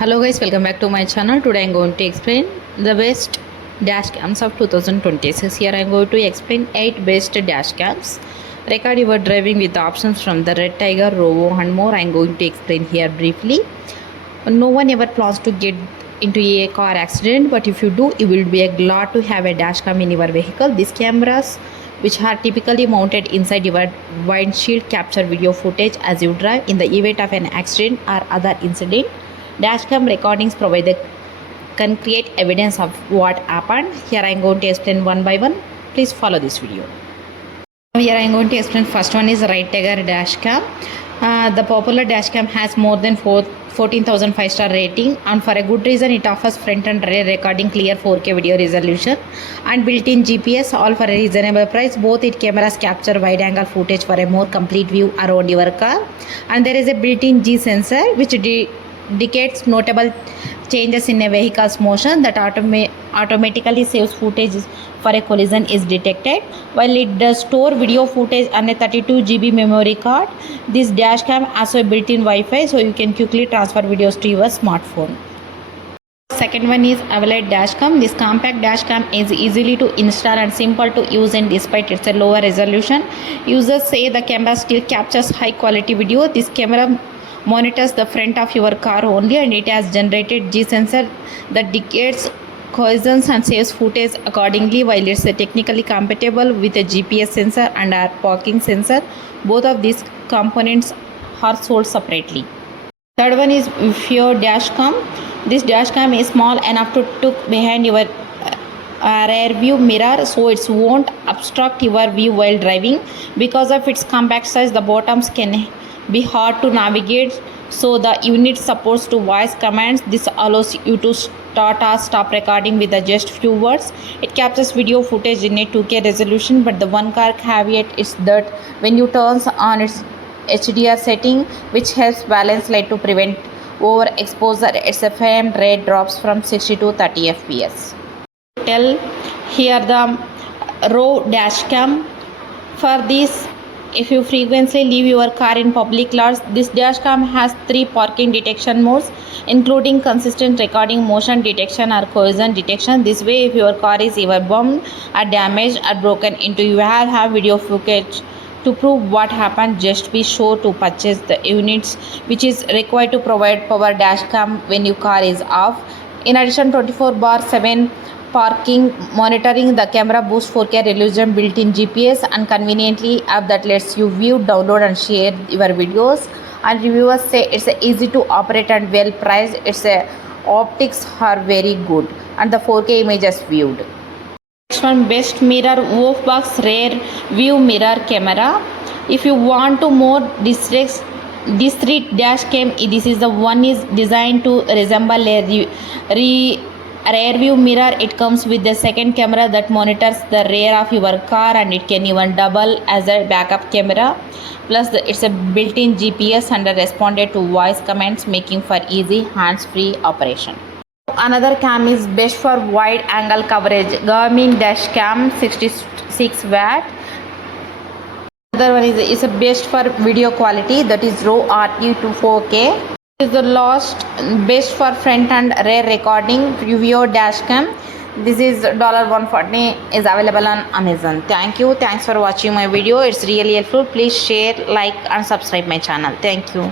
Hello guys, welcome back to my channel. Today I'm going to explain the best dash cams of 2026. Here I'm going to explain 8 best dash cams. Record your driving with the options from the Red Tiger, Rovo and more. I'm going to explain here briefly. No one ever plans to get into a car accident, but if you do, you will be glad to have a dash cam in your vehicle. These cameras, which are typically mounted inside your windshield, capture video footage as you drive. In the event of an accident or other incident, dashcam recordings can create evidence of what happened. Here I am going to explain one by one. Please follow this video. Here I am going to explain first one is Right Tiger dashcam. The popular dashcam has more than 14,000 5-star rating, and for a good reason. It offers front and rear recording, clear 4K video resolution and built-in GPS, all for a reasonable price. Both its cameras capture wide-angle footage for a more complete view around your car, and there is a built-in G sensor which detects notable changes in a vehicle's motion that automatically saves footage for a collision is detected. While it does store video footage on a 32 GB memory card, this dashcam also built-in Wi-Fi, so you can quickly transfer videos to your smartphone. Second one is hardwired dashcam. This compact dashcam is easily to install and simple to use, and despite its lower resolution, users say the camera still captures high quality video. This camera monitors the front of your car only, and it has generated G sensor that detects collisions and saves footage accordingly. While it's technically compatible with a GPS sensor and a parking sensor, both of these components are sold separately. Third one is WiFi dashcam. This dashcam is small enough to tuck behind your rear view mirror, so it won't obstruct your view while driving. Because of its compact size, the bottoms can be hard to navigate, so the unit supports to voice commands. This allows you to start or stop recording with just few words. It captures video footage in a 2K resolution, but the one car caveat is that when you turn on its HDR setting, which helps balance light to prevent overexposure, its frame rate drops from 60 to 30 fps. Here the row dashcam. For this, if you frequently leave your car in public lots, this dashcam has 3 parking detection modes, including consistent recording, motion detection or collision detection. This way, if your car is ever bumped or damaged or broken into, you have video footage to prove what happened. Just be sure to purchase the units which is required to provide power dashcam when your car is off. In addition, 24/7 parking monitoring. The camera boosts 4K resolution, built-in GPS, and conveniently app that lets you view, download and share your videos. And reviewers say it's easy to operate and well priced. Its optics are very good and the 4K images viewed. Next one, best mirror Wolfbox rear view mirror camera. If you want to more discreet dash cam, this is the one is designed to resemble a rear view mirror. It comes with the second camera that monitors the rear of your car, and it can even double as a backup camera. Plus it's a built-in GPS and responded to voice commands, making for easy hands-free operation. Another cam is best for wide angle coverage, Garmin dash cam 66 watt. Another one is a best for video quality, that is RAW RT to 4K. This is the last best for front and rear recording, View dashcam. This is $140, is available on Amazon. Thanks for watching my video. It's really helpful. Please share, like and subscribe my channel. Thank you.